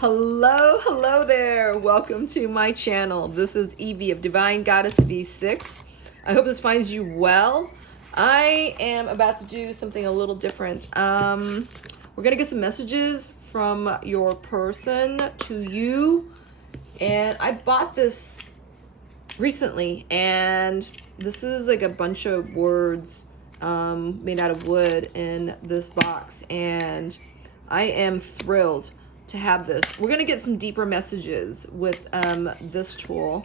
Hello there. Welcome to my channel. This is Evie of Divine Goddess V6. I hope this finds you well. I am about to do something a little different. We're gonna get some messages from your person to you, and I bought this recently, and this is like a bunch of words made out of wood in this box, and I am thrilled to have this. We're gonna get some deeper messages with this tool,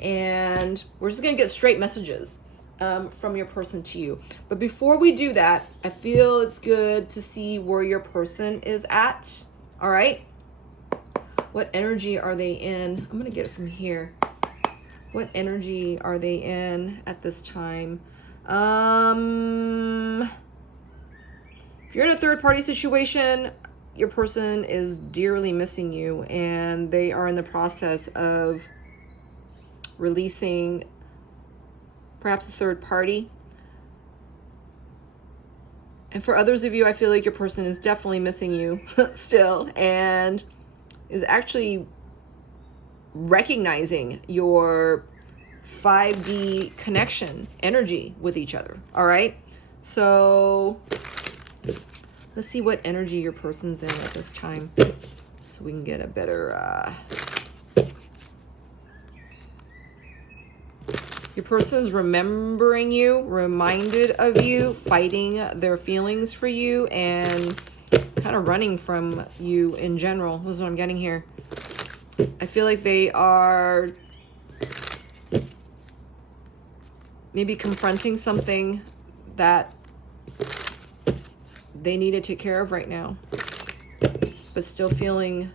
and we're just gonna get straight messages from your person to you. But before we do that, I feel it's good to see where your person is at. All right, what energy are they in? I'm gonna get it from here. What energy are they in at this time? If you're in a third-party situation, your person is dearly missing you, and they are in the process of releasing perhaps a third party. And for others of you, I feel like your person is definitely missing you still, and is actually recognizing your 5D connection energy with each other. All right, so let's see what energy your person's in at this time, so we can get a better your person's remembering you, reminded of you, fighting their feelings for you, and kind of running from you in general. This is what I'm getting here. I feel like they are maybe confronting something that they need to take care of right now, but still feeling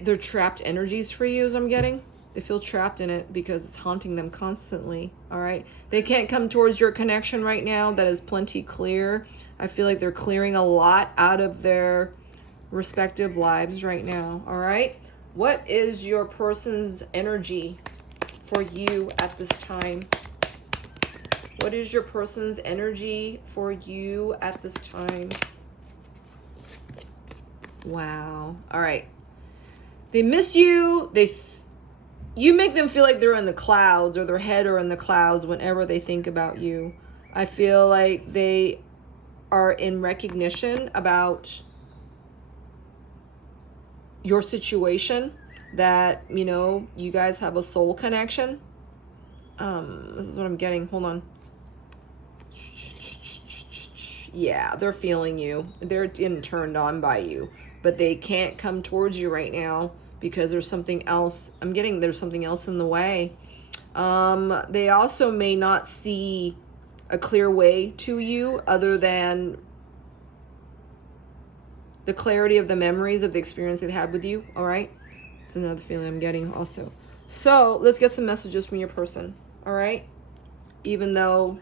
they're trapped energies for you, as I'm getting. They feel trapped in it because it's haunting them constantly. All right, they can't come towards your connection right now. That is plenty clear. I feel like they're clearing a lot out of their respective lives right now. All right, what is your person's energy for you at this time? What is your person's energy for you at this time? Wow. All right. They miss you. You make them feel like they're in the clouds, or their head are in the clouds whenever they think about you. I feel like they are in recognition about your situation, that, you know, you guys have a soul connection. This is what I'm getting. Hold on. Yeah, they're feeling you. They're getting turned on by you, but they can't come towards you right now because there's something else. I'm getting there's something else in the way. They also may not see a clear way to you other than the clarity of the memories of the experience they've had with you. All right, it's another feeling I'm getting also. So let's get some messages from your person. All right, even though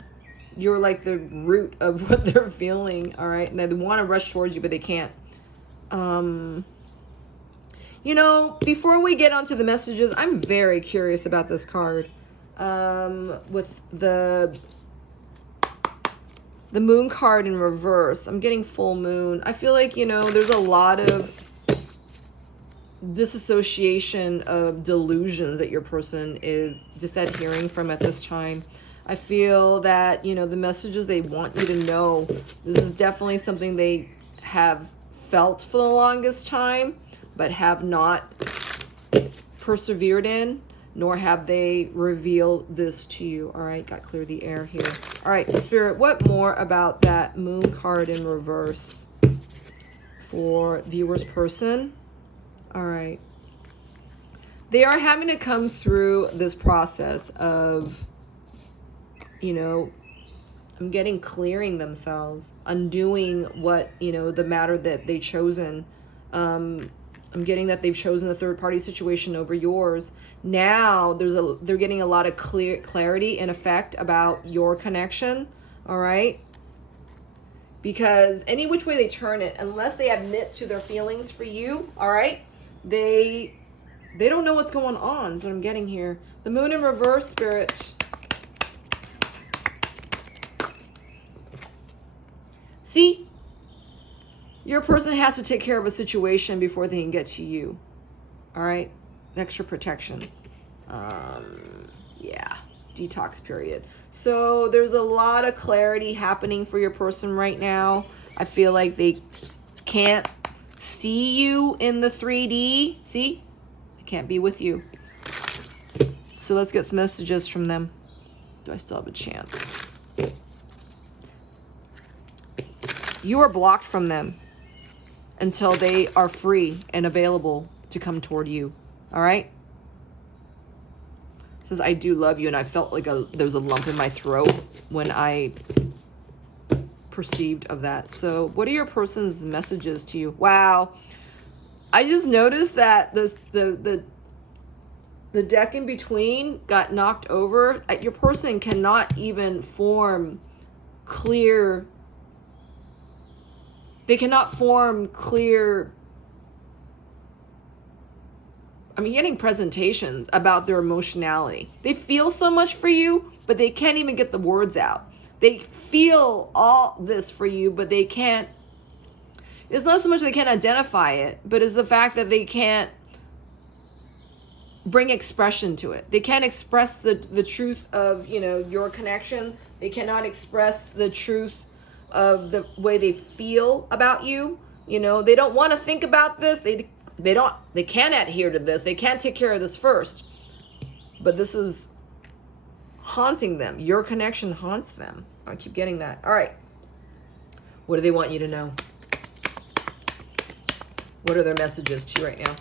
you're like the root of what they're feeling. All right, and they want to rush towards you, but they can't. You know, before we get onto the messages, I'm very curious about this card with the moon card in reverse. I'm getting full moon. I feel like, you know, there's a lot of disassociation of delusions that your person is disadhering from at this time. I feel that, you know, the messages they want you to know, this is definitely something they have felt for the longest time, but have not persevered in, nor have they revealed this to you. All right, got clear the air here. All right, Spirit, what more about that moon card in reverse for viewer's person? All right. They are having to come through this process of, you know, I'm getting clearing themselves, undoing what, you know, the matter that they've chosen. I'm getting that they've chosen a third-party situation over yours. Now they're getting a lot of clarity and effect about your connection. All right, because any which way they turn it, unless they admit to their feelings for you, all right, they don't know what's going on. Is what I'm getting here. The moon in reverse, Spirit. See, Your person has to take care of a situation before they can get to you. All right? Extra protection. Yeah. Detox period. So there's a lot of clarity happening for your person right now. I feel like they can't see you in the 3D. See? I can't be with you. So let's get some messages from them. Do I still have a chance? You are blocked from them until they are free and available to come toward you. All right? It says, I do love you. And I felt like there was a lump in my throat when I perceived of that. So what are your person's messages to you? Wow. I just noticed that the deck in between got knocked over. Your person cannot even form clear. They cannot form clear. I'm getting presentations about their emotionality. They feel so much for you, but they can't even get the words out. They feel all this for you, but they can't. It's not so much they can't identify it, but it's the fact that they can't bring expression to it. They can't express the truth of, your connection. They cannot express the truth of the way they feel about you. They don't want to think about this. They can't adhere to this. They can't take care of this first. But this is haunting them. Your connection haunts them. I keep getting that. All right. What do they want you to know? What are their messages to you right now?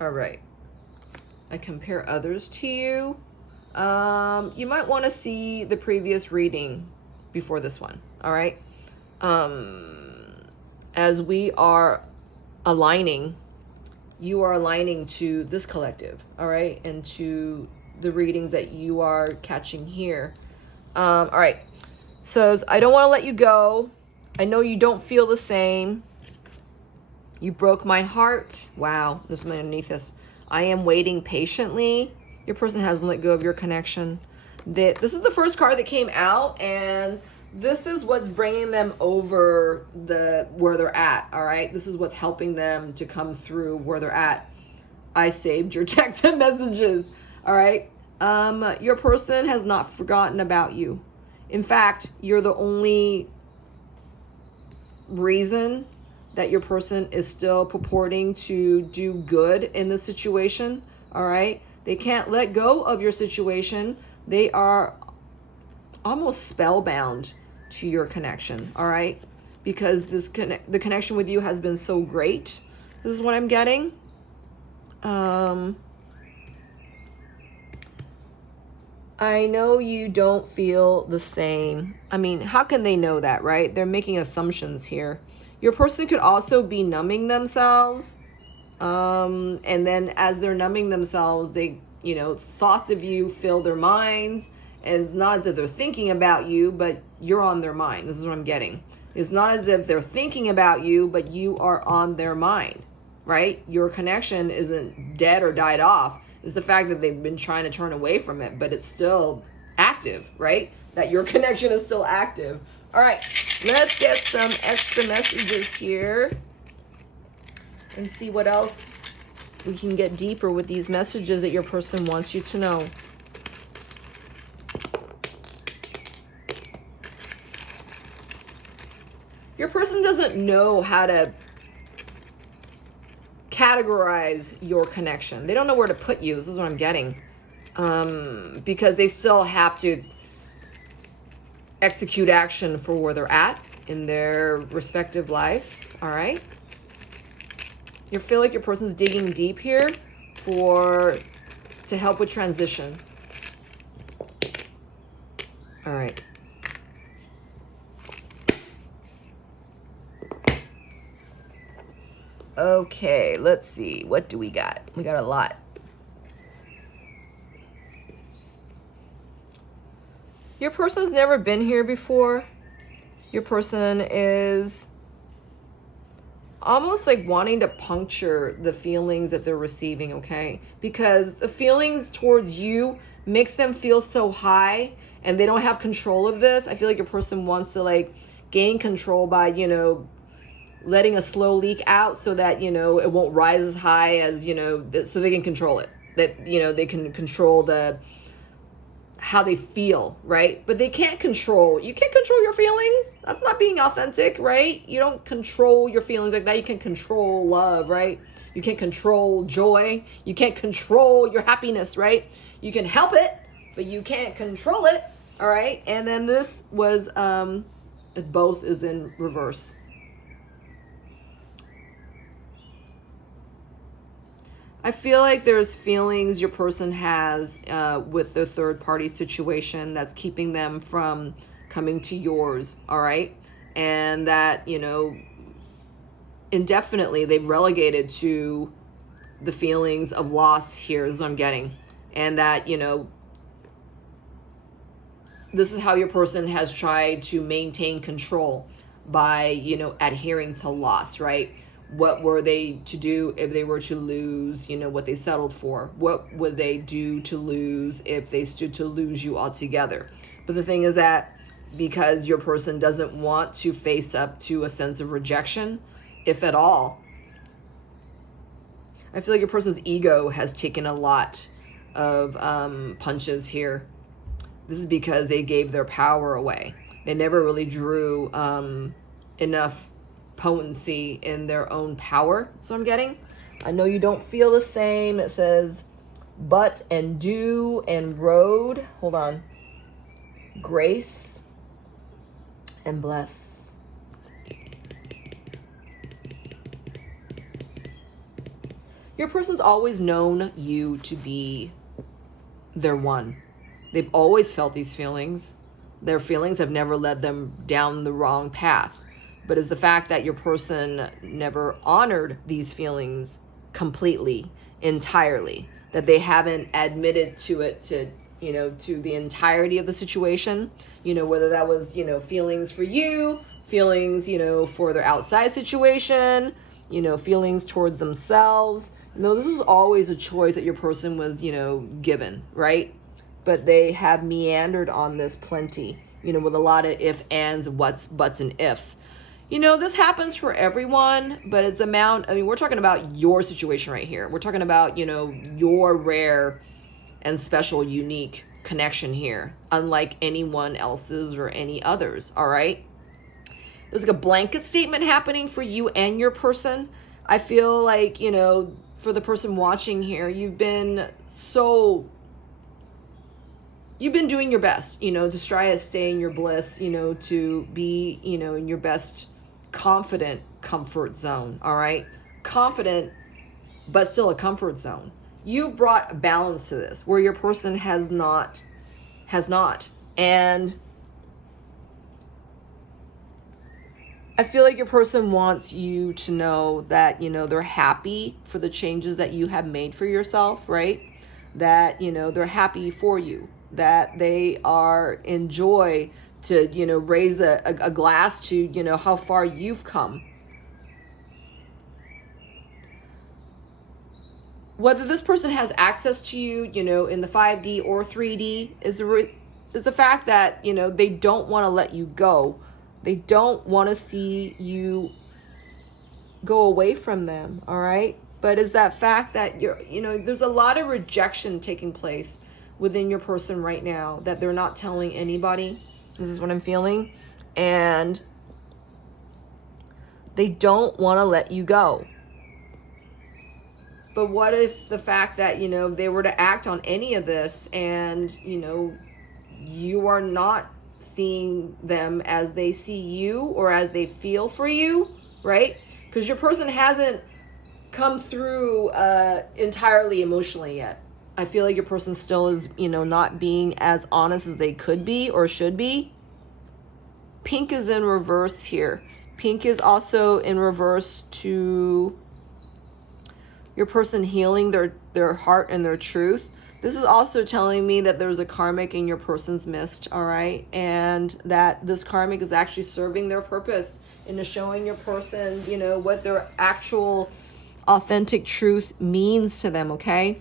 All right. I compare others to you. You might want to see the previous reading before this one. All right. As we are aligning, you are aligning to this collective. All right. And to the readings that you are catching here. All right. So I don't want to let you go. I know you don't feel the same. You broke my heart. Wow. There's something underneath this. I am waiting patiently. Your person hasn't let go of your connection. This is the first card that came out, and this is what's bringing them over where they're at. All right. This is what's helping them to come through where they're at. I saved your text and messages. All right. Your person has not forgotten about you. In fact, you're the only reason that your person is still purporting to do good in the situation. All right. They can't let go of your situation. They are almost spellbound to your connection. All right. Because the connection with you has been so great. This is what I'm getting. I know you don't feel the same. I mean, how can they know that, right? They're making assumptions here. Your person could also be numbing themselves. And then as they're numbing themselves, they, thoughts of you fill their minds. And it's not as if they're thinking about you, but you're on their mind. This is what I'm getting. It's not as if they're thinking about you, but you are on their mind, right? Your connection isn't dead or died off. It's the fact that they've been trying to turn away from it, but it's still active, right? That your connection is still active. All right, let's get some extra messages here and see what else we can get deeper with these messages that your person wants you to know. Your person doesn't know how to categorize your connection. They don't know where to put you. This is what I'm getting. Because they still have to execute action for where they're at in their respective life. All right. You feel like your person's digging deep here to help with transition. All right. Okay, let's see. What do we got? We got a lot. Your person's never been here before. Your person is almost like wanting to puncture the feelings that they're receiving, okay? Because the feelings towards you makes them feel so high and they don't have control of this. I feel like your person wants to like gain control by, you know, letting a slow leak out so that, you know, it won't rise as high as, you know, so they can control it. That, you know, they can control how they feel, right? But you can't control your feelings. That's not being authentic, right? You don't control your feelings like that. You can control love, right? You can't control joy. You can't control your happiness, right? You can help it, but you can't control it, all right? And then this was, both is in reverse. I feel like there's feelings your person has with the third party situation that's keeping them from coming to yours, all right? And that, you know, indefinitely they've relegated to the feelings of loss here is what I'm getting. And that, you know, this is how your person has tried to maintain control by, you know, adhering to loss, right? What were they to do if they were to lose, you know, what they settled for? What would they do to lose if they stood to lose you altogether? But the thing is that because your person doesn't want to face up to a sense of rejection, if at all, I feel like your person's ego has taken a lot of punches here. This is because they gave their power away. They never really drew enough potency in their own power. So I'm getting. I know you don't feel the same. It says but and do and road. Hold on. Grace and bless. Your person's always known you to be their one. They've always felt these feelings. Their feelings have never led them down the wrong path. But it's the fact that your person never honored these feelings completely, entirely, that they haven't admitted to it, to, you know, to the entirety of the situation, you know, whether that was, you know, feelings for you, feelings, you know, for their outside situation, you know, feelings towards themselves. You know, this was always a choice that your person was, you know, given, right? But they have meandered on this plenty, you know, with a lot of if, ands, whats, buts, and ifs. You know, this happens for everyone, but it's we're talking about your situation right here. We're talking about, you know, your rare and special, unique connection here, unlike anyone else's or any others, all right? There's like a blanket statement happening for you and your person. I feel like, you know, for the person watching here, you've been doing your best, you know, to try to stay in your bliss, you know, to be, you know, in your best confident comfort zone, all right? Confident, but still a comfort zone. You've brought a balance to this where your person has not. And I feel like your person wants you to know that, you know, they're happy for the changes that you have made for yourself, right? That, you know, they're happy for you, that they are in joy to, you know, raise a glass to, you know, how far you've come. Whether this person has access to you, you know, in the 5D or 3D is the fact that, you know, they don't want to let you go. They don't want to see you go away from them, all right? But is that fact that you know, there's a lot of rejection taking place within your person right now that they're not telling anybody. This is what I'm feeling. And they don't want to let you go. But what if the fact that, you know, they were to act on any of this and, you know, you are not seeing them as they see you or as they feel for you, right? Because your person hasn't come through entirely emotionally yet. I feel like your person still is, you know, not being as honest as they could be or should be. Pink is in reverse here. Pink is also in reverse to your person healing their heart and their truth. This is also telling me that there's a karmic in your person's midst, all right? And that this karmic is actually serving their purpose into showing your person, you know, what their actual authentic truth means to them, okay?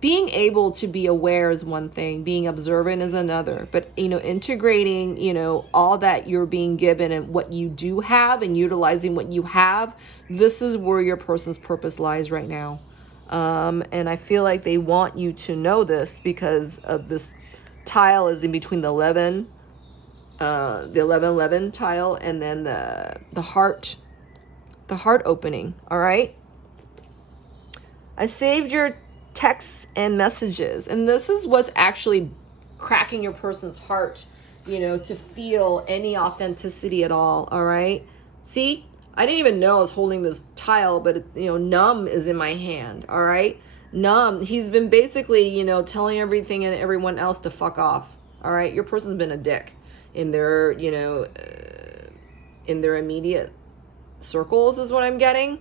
Being able to be aware is one thing, being observant is another, but, you know, integrating, you know, all that you're being given and what you do have and utilizing what you have, this is where your person's purpose lies right now. And I feel like they want you to know this because of this tile is in between the 11 tile and then the heart opening. All right. I saved your texts and messages, and this is what's actually cracking your person's heart, you know, to feel any authenticity at all. All right. See, I didn't even know I was holding this tile, but you know, numb is in my hand. All right. Numb. He's been basically, you know, telling everything and everyone else to fuck off. All right. Your person's been a dick in their, you know, in their immediate circles is what I'm getting.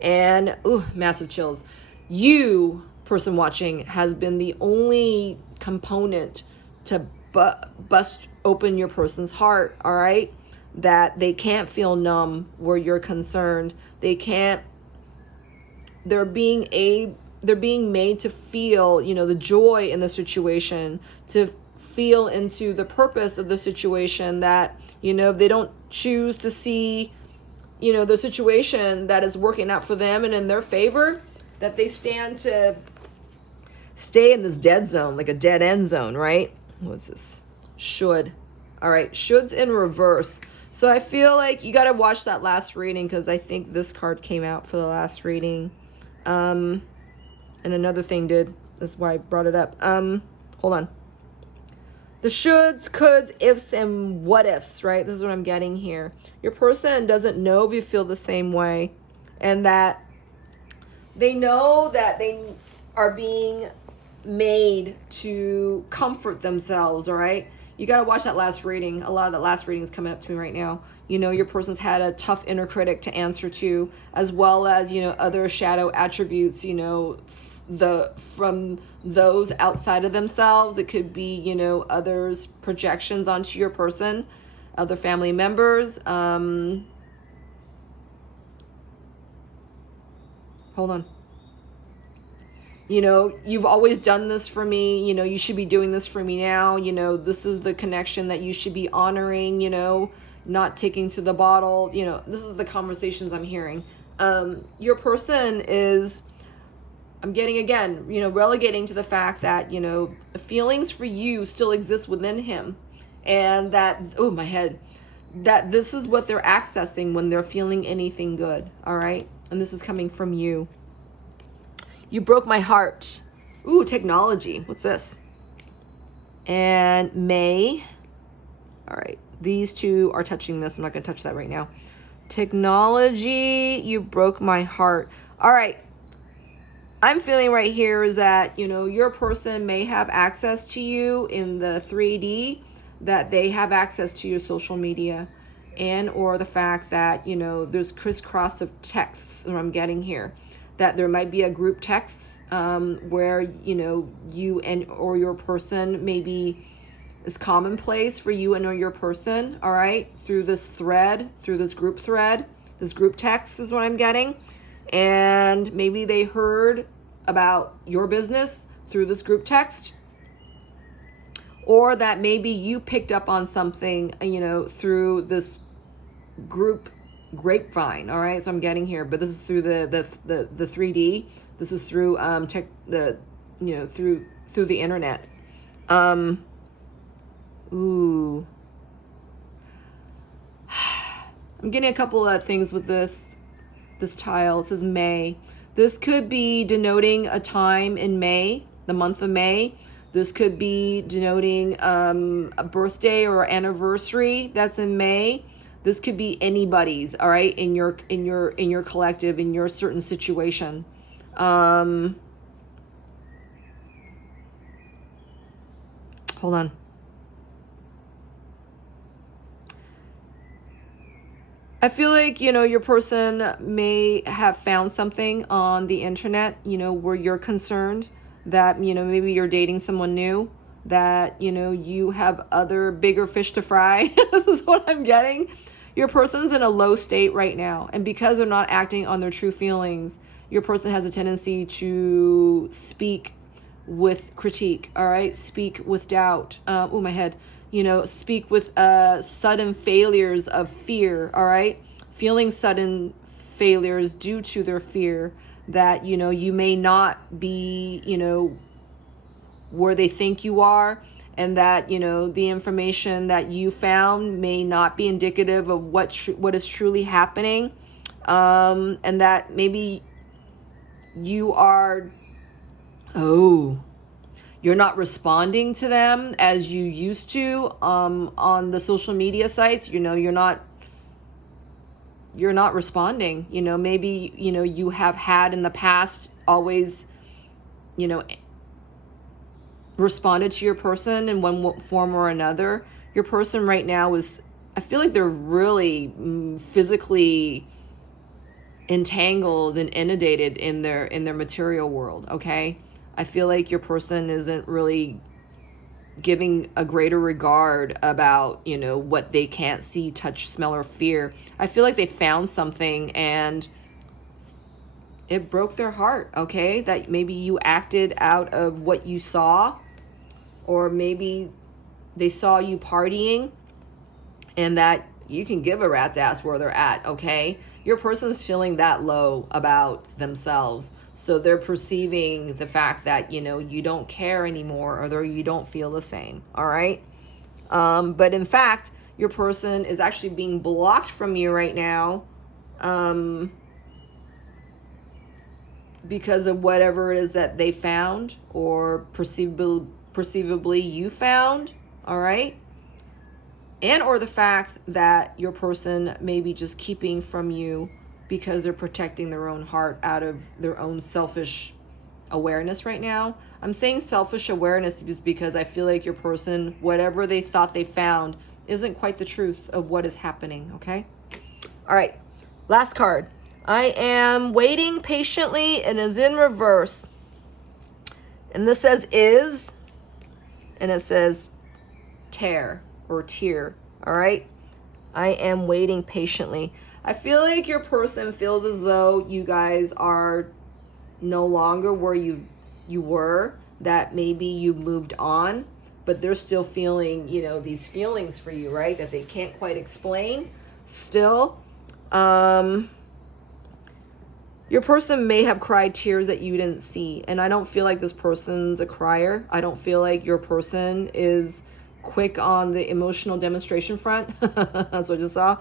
And ooh, massive chills. You, person watching, has been the only component to bust open your person's heart. All right. That they can't feel numb where you're concerned. They can't, they're being made to feel, you know, the joy in the situation, to feel into the purpose of the situation, that, you know, if they don't choose to see, you know, the situation that is working out for them and in their favor, that they stand to stay in this dead zone, like a dead end zone, right? What's this? Should. All right. Shoulds in reverse. So I feel like you got to watch that last reading, because I think this card came out for the last reading. And another thing did. That's why I brought it up. Hold on. The shoulds, coulds, ifs, and what ifs, right? This is what I'm getting here. Your person doesn't know if you feel the same way, and that they know that they are being made to comfort themselves, all right? You got to watch that last reading. A lot of that last reading is coming up to me right now. You know, your person's had a tough inner critic to answer to, as well as, you know, other shadow attributes, you know, from those outside of themselves. It could be, you know, others' projections onto your person, other family members. Hold on. You know, you've always done this for me. You know, you should be doing this for me now. You know, this is the connection that you should be honoring, you know, not taking to the bottle. You know, this is the conversations I'm hearing. Your person is, I'm getting, again, you know, relegating to the fact that, you know, the feelings for you still exist within him. And that, oh, my head, that this is what they're accessing when they're feeling anything good. All right. And this is coming from you. You broke my heart. Ooh, technology. What's this? And May. All right. These two are touching this. I'm not going to touch that right now. Technology. You broke my heart. All right. I'm feeling right here is that, you know, your person may have access to you in the 3D, that they have access to your social media, and or the fact that, you know, there's crisscross of texts that I'm getting here. That there might be a group text where, you know, you and or your person maybe is commonplace for you and or your person, all right, through this thread, through this group thread, this group text is what I'm getting. And maybe they heard about your business through this group text, or that maybe you picked up on something, you know, through this group grapevine. All right, so I'm getting here, but this is through the 3D. This is through through the internet. Ooh, I'm getting a couple of things with this tile. It says May. This could be denoting a time in May, the month of May. This could be denoting a birthday or anniversary that's in May. This could be anybody's, all right, in your collective, in your certain situation. Hold on. I feel like, you know, your person may have found something on the internet, you know, where you're concerned that, you know, maybe you're dating someone new, that, you know, you have other bigger fish to fry. This is what I'm getting. Your person's in a low state right now. And because they're not acting on their true feelings, your person has a tendency to speak with critique, all right? Speak with doubt. Oh, my head. You know, speak with sudden failures of fear, all right? Feeling sudden failures due to their fear that, you know, you may not be, you know, where they think you are, and that, you know, the information that you found may not be indicative of what is truly happening, and that maybe you are, you're not responding to them as you used to on the social media sites. You know, you're not responding. You know, maybe, you know, you have had in the past always, you know, responded to your person in one form or another. Your person right now is, I feel like they're really physically entangled and inundated in their material world, okay? I feel like your person isn't really giving a greater regard about, you know, what they can't see, touch, smell, or fear. I feel like they found something and it broke their heart, okay? That maybe you acted out of what you saw, or maybe they saw you partying, and that you can give a rat's ass where they're at, okay? Your person's feeling that low about themselves. So they're perceiving the fact that, you know, you don't care anymore, or you don't feel the same, all right? But in fact, your person is actually being blocked from you right now because of whatever it is that they found, or perceivably you found, all right? And or the fact that your person may be just keeping from you because they're protecting their own heart out of their own selfish awareness right now. I'm saying selfish awareness because I feel like your person, whatever they thought they found, isn't quite the truth of what is happening, okay? All right, last card. I am waiting patiently, and is in reverse. And this says is, and it says tear or tear, all right? I am waiting patiently. I feel like your person feels as though you guys are no longer where you were, that maybe you moved on, but they're still feeling, you know, these feelings for you, right? That they can't quite explain still. Your person may have cried tears that you didn't see. And I don't feel like this person's a crier. I don't feel like your person is quick on the emotional demonstration front. That's what I just saw.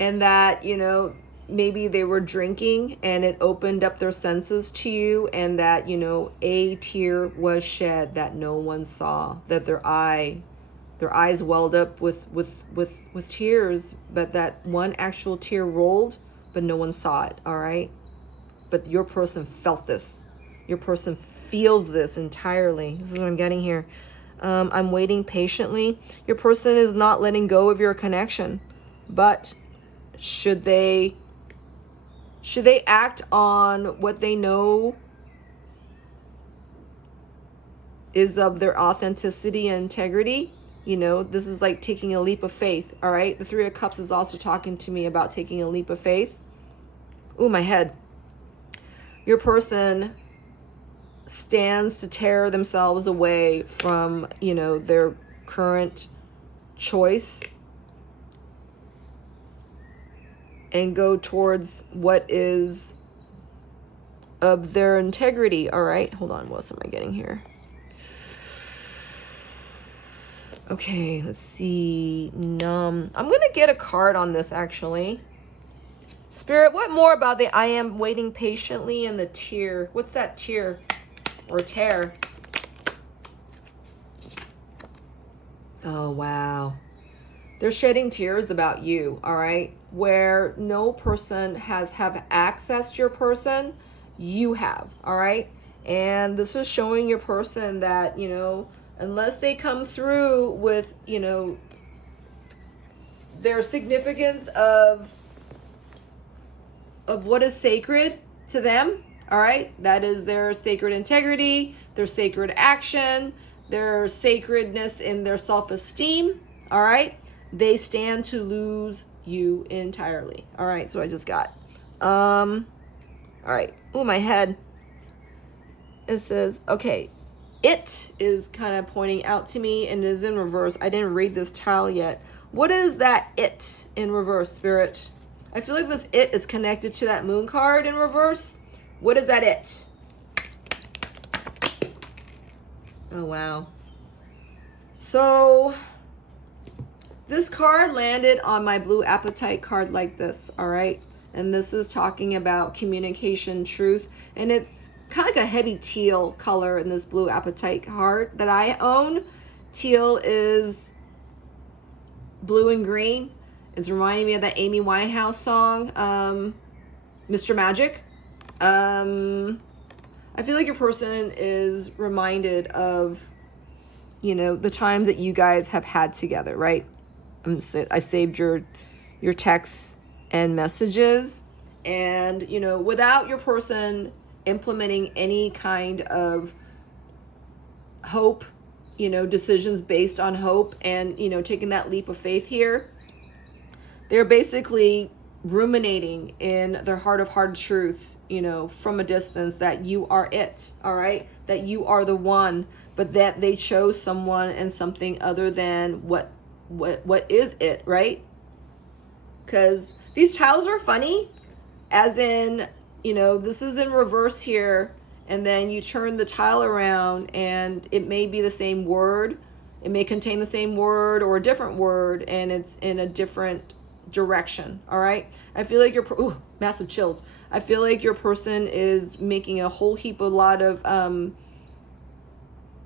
And that, you know, maybe they were drinking and it opened up their senses to you, and that, you know, a tear was shed that no one saw, that their eyes welled up with tears, but that one actual tear rolled, but no one saw it, all right? But your person felt this. Your person feels this entirely. This is what I'm getting here. I'm waiting patiently. Your person is not letting go of your connection, but should they act on what they know is of their authenticity and integrity? You know, this is like taking a leap of faith, all right? The Three of Cups is also talking to me about taking a leap of faith. Ooh, my head. Your person stands to tear themselves away from, you know, their current choice and go towards what is of their integrity, all right? Hold on, what else am I getting here? Okay, let's see. I'm going to get a card on this, actually. Spirit, what more about the I am waiting patiently and the tear? What's that tear or tear? Oh, wow. They're shedding tears about you, all right? Where no person have accessed your person, you have, all right? And this is showing your person that, you know, unless they come through with, you know, their significance of what is sacred, to them, all right? That is their sacred integrity, their sacred action, their sacredness in their self-esteem, all right? They stand to lose you entirely. All right, so I just got, all right. Oh, my head. It says, okay, it is kind of pointing out to me and is in reverse. I didn't read this tile yet. What is that it in reverse, Spirit? I feel like this it is connected to that moon card in reverse. What is that it? Oh, wow. So this card landed on my blue apatite card like this, all right? And this is talking about communication, truth, and it's kind of like a heavy teal color in this blue apatite card that I own. Teal is blue and green. It's reminding me of that Amy Winehouse song, Mr. Magic. I feel like your person is reminded of, you know, the times that you guys have had together, right? I saved your texts and messages, and, you know, without your person implementing any kind of hope, you know, decisions based on hope and, you know, taking that leap of faith here, they're basically ruminating in their heart of hard truths, you know, from a distance, that you are it, all right? That you are the one, but that they chose someone and something other than what is it, right? Because these tiles are funny, as in, you know, this is in reverse here, and then you turn the tile around and it may be the same word. It may contain the same word or a different word, and it's in a different direction, all right? I feel like ooh, massive chills. I feel like your person is making a whole heap, a lot of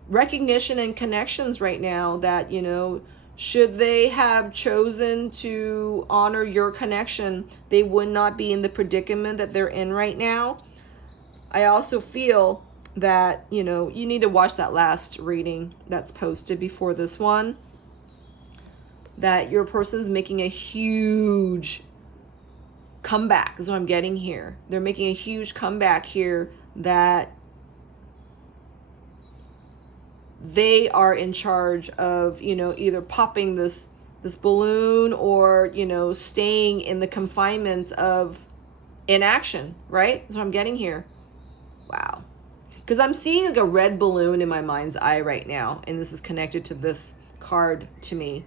recognition and connections right now that, you know, should they have chosen to honor your connection, they would not be in the predicament that they're in right now. I also feel that, you know, you need to watch that last reading that's posted before this one, that your person's making a huge comeback is what I'm getting here. They're making a huge comeback here, that they are in charge of, you know, either popping this balloon or, you know, staying in the confinements of inaction, right? That's what I'm getting here. Wow. Because I'm seeing like a red balloon in my mind's eye right now, and this is connected to this card to me.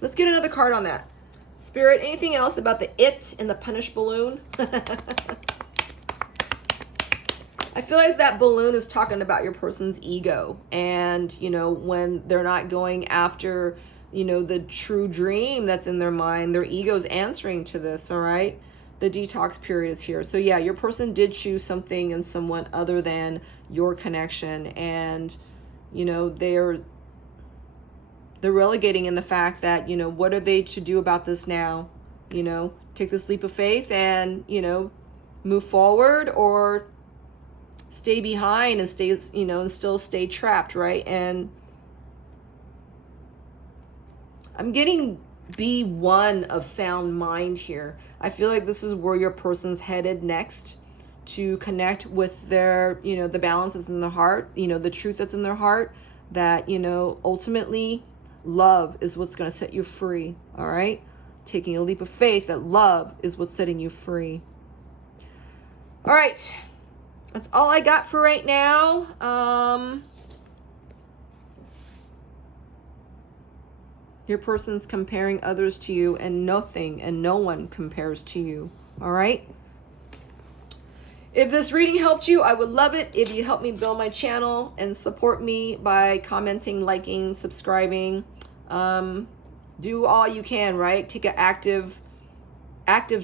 Let's get another card on that. Spirit, anything else about the it and the punish balloon? I feel like that balloon is talking about your person's ego, and, you know, when they're not going after, you know, the true dream that's in their mind, their ego's answering to this, all right? The detox period is here. So yeah, your person did choose something and someone other than your connection, and, you know, they're relegating in the fact that, you know, what are they to do about this now? You know, take this leap of faith and, you know, move forward, or stay behind and stay, you know, and still stay trapped, right? And I'm getting B1 of sound mind here. I feel like this is where your person's headed next, to connect with their, you know, the balance that's in their heart, you know, the truth that's in their heart, that, you know, ultimately love is what's going to set you free, all right? Taking a leap of faith that love is what's setting you free. All right. That's all I got for right now. Your person's comparing others to you, and nothing and no one compares to you. All right? If this reading helped you, I would love it if you help me build my channel and support me by commenting, liking, subscribing. Do all you can, right? Take an active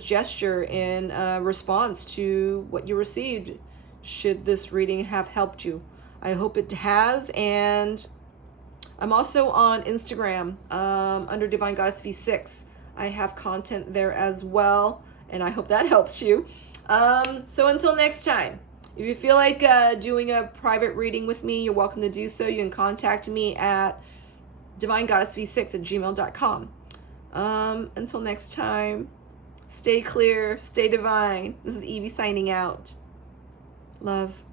gesture in response to what you received, should this reading have helped you. I hope it has. And I'm also on Instagram under Divine Goddess V6. I have content there as well, and I hope that helps you. So until next time, if you feel like doing a private reading with me, you're welcome to do so. You can contact me at divinegoddessv6@gmail.com. Until next time, stay clear, stay divine. This is Evie signing out. Love.